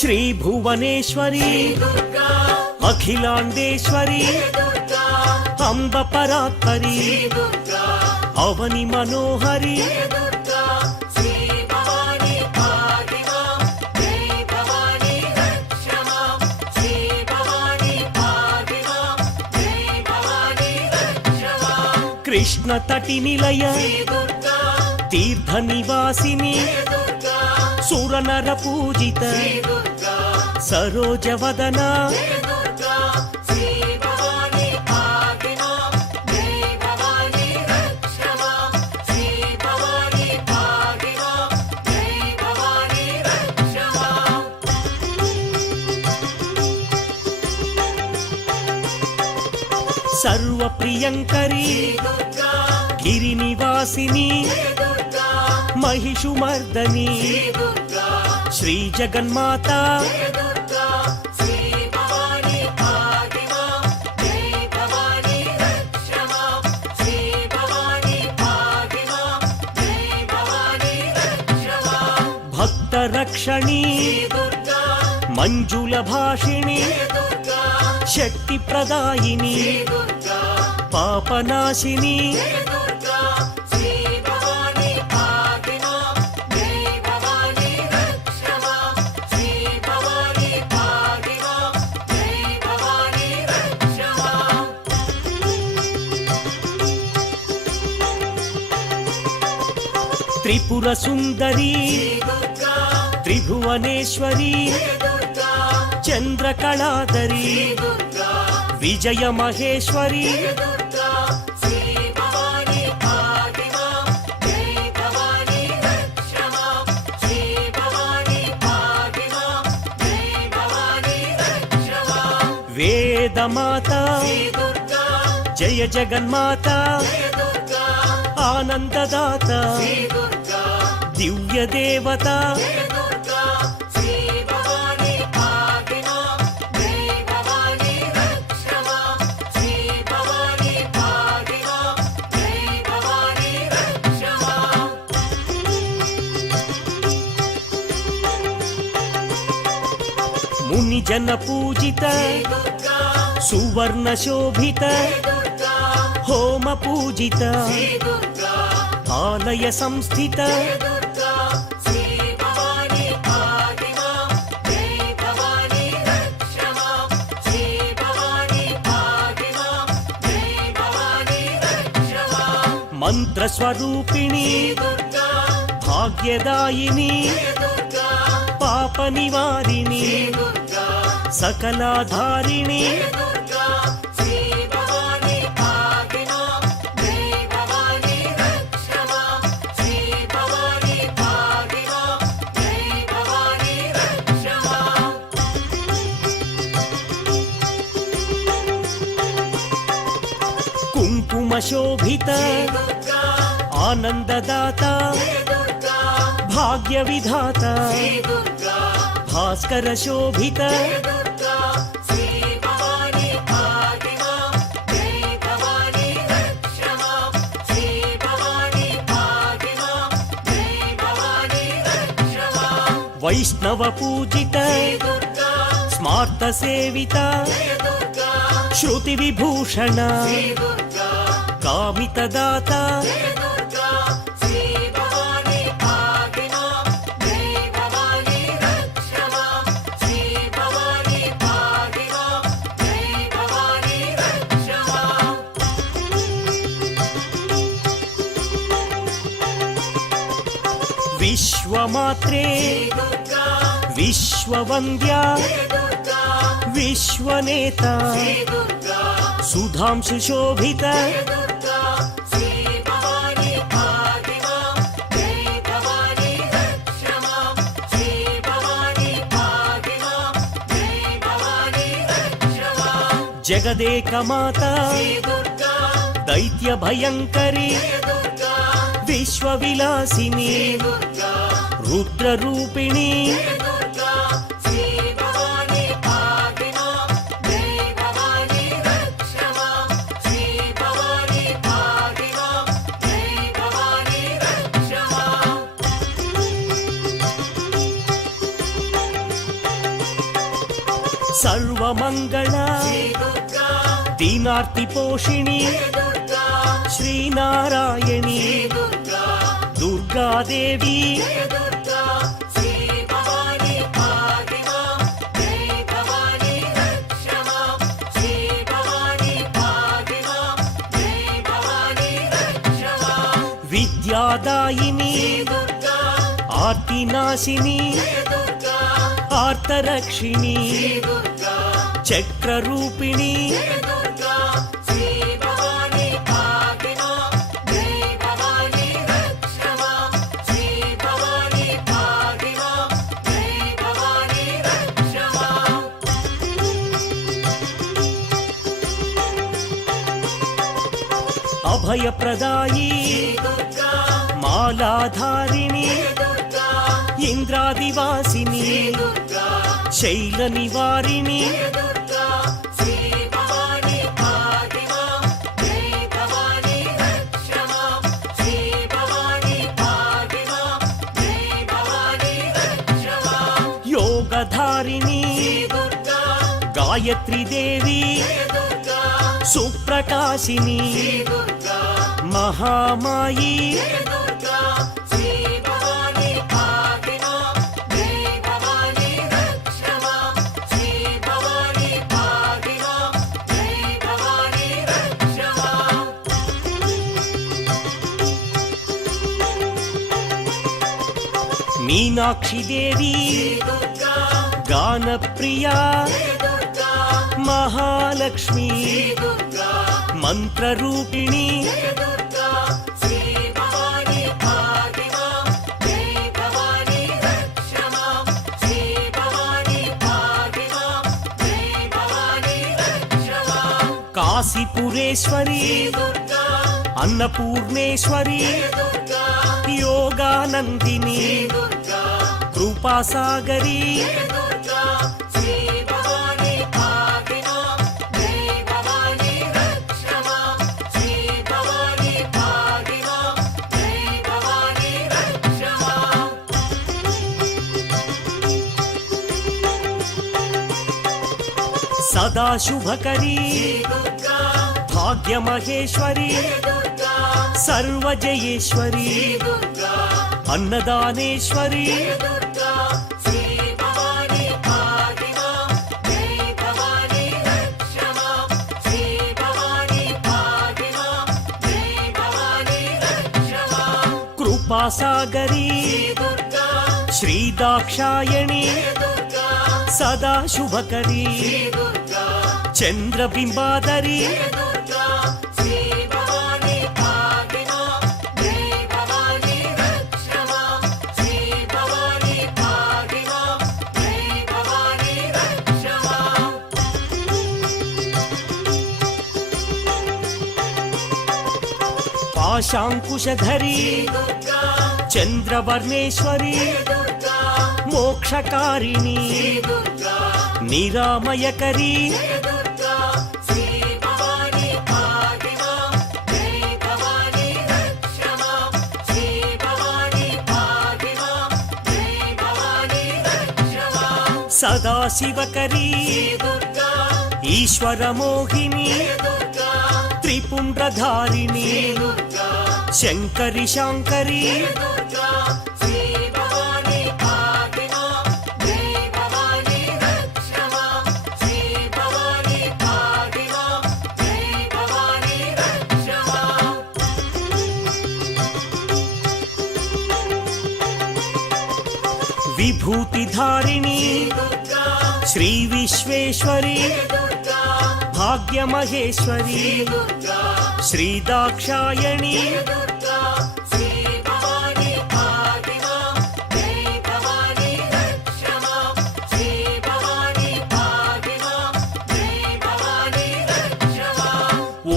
శ్రీ భువనేశ్వరి అఖిలాండేశ్వరి అంబ పరాత్పరి అవని మనోహరి కృష్ణ తటి నిలయ తీర్థ నివాసిని సురనర పూజిత సరోజవదన సర్వప్రియంకరి గిరినివాసిని महिषुमर्दनी श्री जगन्माता भक्त रक्षणी मंजुल भाषिणी शक्ति प्रदायिनी पापनाशिनी त्रिपुर सुंदरी त्रिभुवनेश्वरी चंद्रकलाधरी विजय महेश्वरी वेदमाता जय जगन्माता आनंददाता दिव्य देवता मुनि जन पूजित सुवर्ण शोभित होम पूजित आलय संस्थित मंत्र स्वरूपिणी भाग्यदायिनी पाप निवारिणी सकलाधारिणी कुंकुम शोभित आनंददाता भाग्य विधाता भास्कर शोभित वैष्णव पूजित स्मार्त सेविता श्रुति विभूषण कामित दाता विश्वमात्रे विश्ववन्द्या विश्वनेता सुधांशु शोभित जगदेक माता दैत्य भयंकरी विश्वविलासिनी रुद्र रूपिणी సర్వమంగళ దీనార్తి పోషిణి శ్రీనారాయణి దుర్గాదేవి విద్యాదాయిని ఆర్తినాశిని ఆర్తరక్షిణి చక్రరూపిణి అభయప్రదాయి మాలాధారిణి ఇంద్రాదివాసిని శైల నివారిణి యోగధారిణి గాయత్రీ దేవి సుప్రకాశిని మహామాయి మీనాక్షి దేవి గానప్రియా మహాలక్ష్మి మంత్రరూపిణి కాశీపురేశ్వరి అన్నపూర్ణేశ్వరి యోగానందిని కృపాసాగరి సదాశుభకరీ భాగ్యమహేశ్వరి సర్వజయేశ్వరి అన్నదానేశ్వరి కృపాసాగరి శ్రీదాక్షాయణి సదాశుభకరీ చంద్రబింబాదరి పాశాంకుశధరి చంద్రవర్ణేశ్వరి మోక్షకారిణి నిరామయకరీ సదాశివకరీ ఈశ్వరమోహిని త్రిపుండ్రధారిణి శంకరి శాంకరి విభూతిధారిణి శ్రీ విశ్వేశ్వరి భాగ్యమహేశ్వరి శ్రీదాక్షాయణి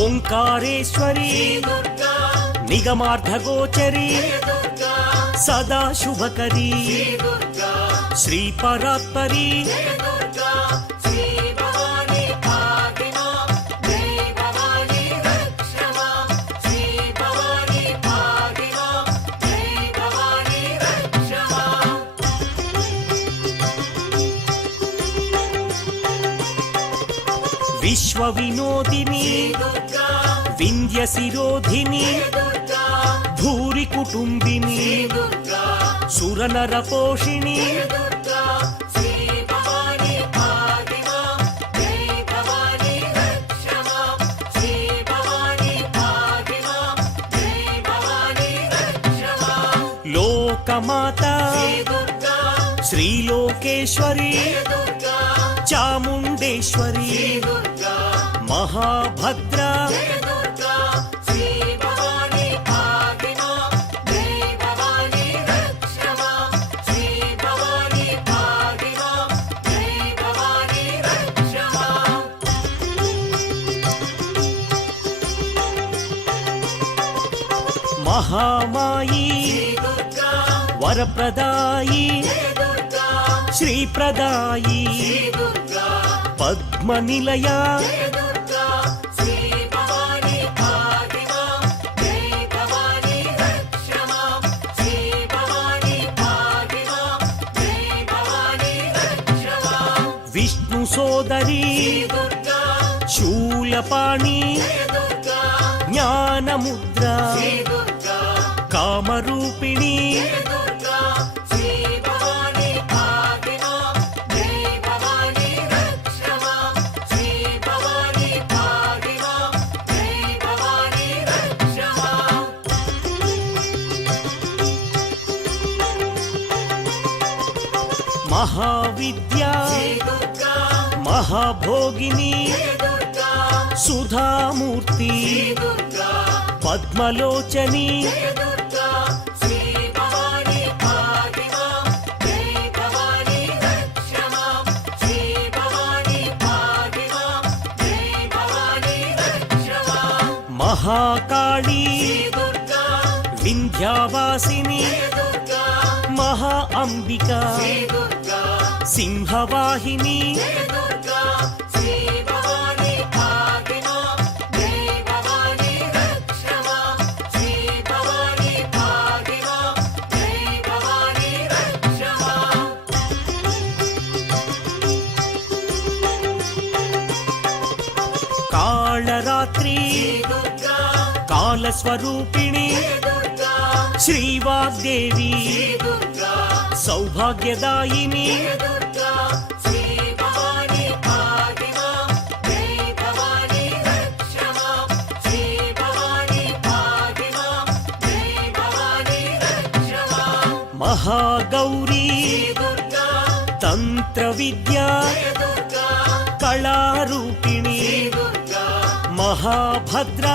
ఓంకారేశ్వరి నిగమార్థగోచరి సదాశుభకరీ శ్రీపరాత్పరి విశ్వ వినోదిని వింధ్య శిరోధిని భూరి కుటుంబిని సురనర పోషిణి లోకమాత శ్రీలోకేశ్వరి చాముండేశ్వరి మహాభద్ర మహామాయి వరప్రదాయి శ్రీప్రదాయి పద్మనిలయ విష్ణు సోదరి శూలపాణి జ్ఞానముద్ర కామరూపిణి మహావిద్యా మహాభోగిని సుధామూర్తి పద్మలోచని మహాకాళీ వింధ్యావాసిని మహా అంబికా సింహవాహిని కాళరాత్రి కాలస్వరూపిణి శ్రీవాగ్దేవి సౌభాగ్యదాయిని మహాగౌరీ తంత్ర విద్యా కళారూపిణి మహాభద్ర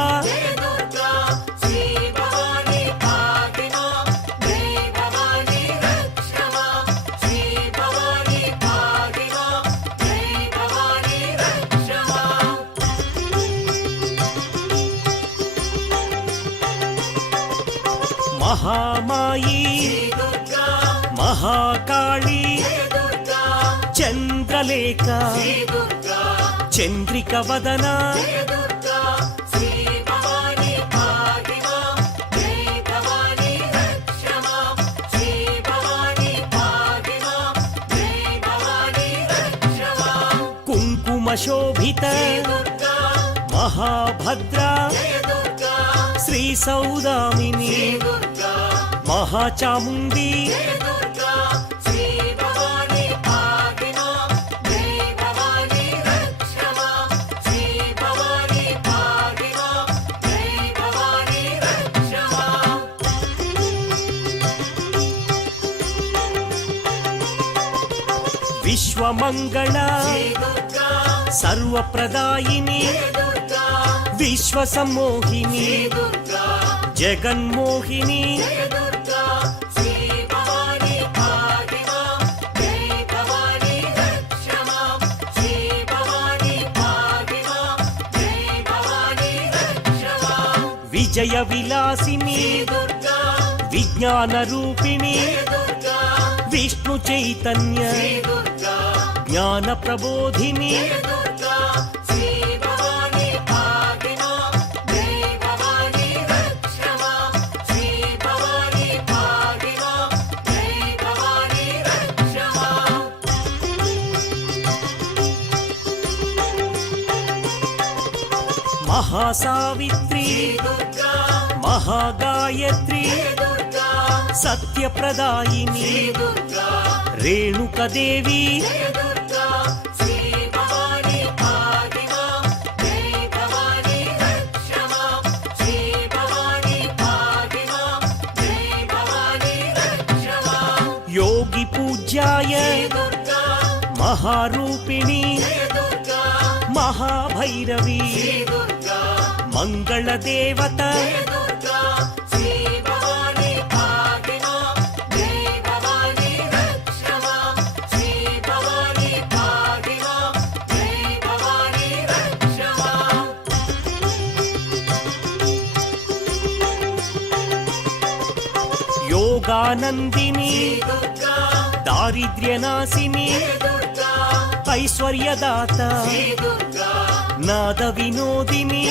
మహామాయి మహాకాళీ చంద్రలేఖ చంద్రిక వదన కుంకుమ శోభిత మహాభద్ర శ్రీ సౌదామిని మహాచాముండి విశ్వమంగళ సర్వప్రదాయిని విశ్వసమ్మోహిని జగన్మోహిని విజయ విలాసిని విజ్ఞాన రూపిణి విష్ణు చైతన్య జ్ఞాన ప్రబోధిని మహాసావిత్రి మహాగాయత్రి సత్యప్రదాయిని రేణుకదేవి योगी पूज्याय महारूपिणी महाभैरवी मंगल देवता योगानंदिनी दारिद्र्यनाशिनी ऐश्वर्यदाता नाद विनोदिनी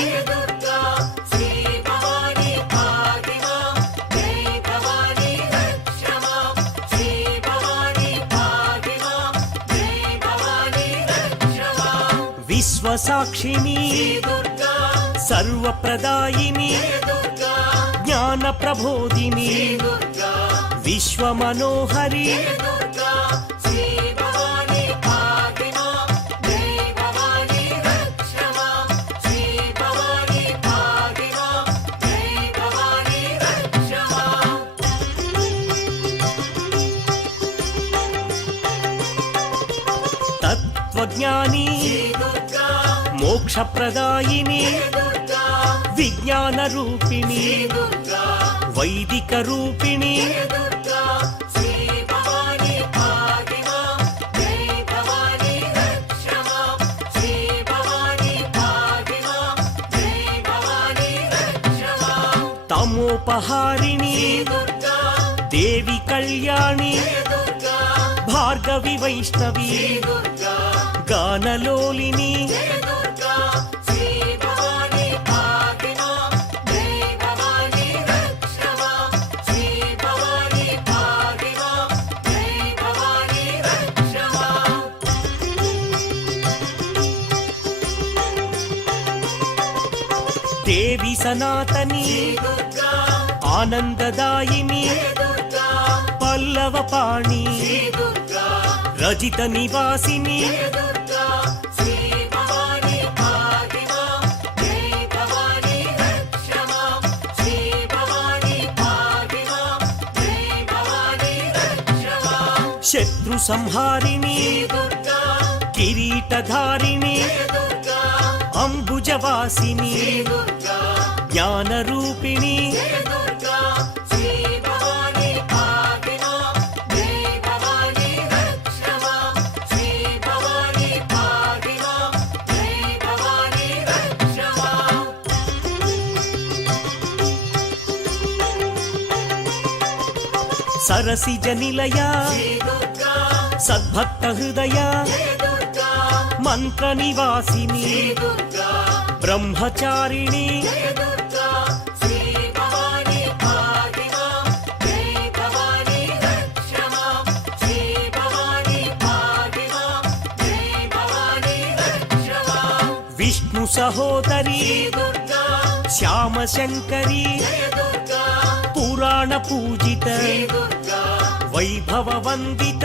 विश्वसाक्षिणी सर्वप्रदायिनी ज्ञान प्रबोधिनी विश्वमनोहरी तत्वज्ञानी मोक्षप्रदायिनी विज्ञान रूपिणी वैदिक रूपिणी तमोपहारिणी देवी कल्याणी भार्गवी वैष्णवी गानलोलिनी देवी सनातनी आनंददायिनी पल्लवपाणि रजित निवासिनी शत्रु संहारिणी किरीटधारिणी अंबुजवासिनी ज्ञान रूपिणी सरसिज निलया सद्भक्त हृदया मंत्र निवासिनी ब्रह्मचारिणी विष्णु सहोदरी श्याम शंकरी पुराण पूजित वैभव वंदित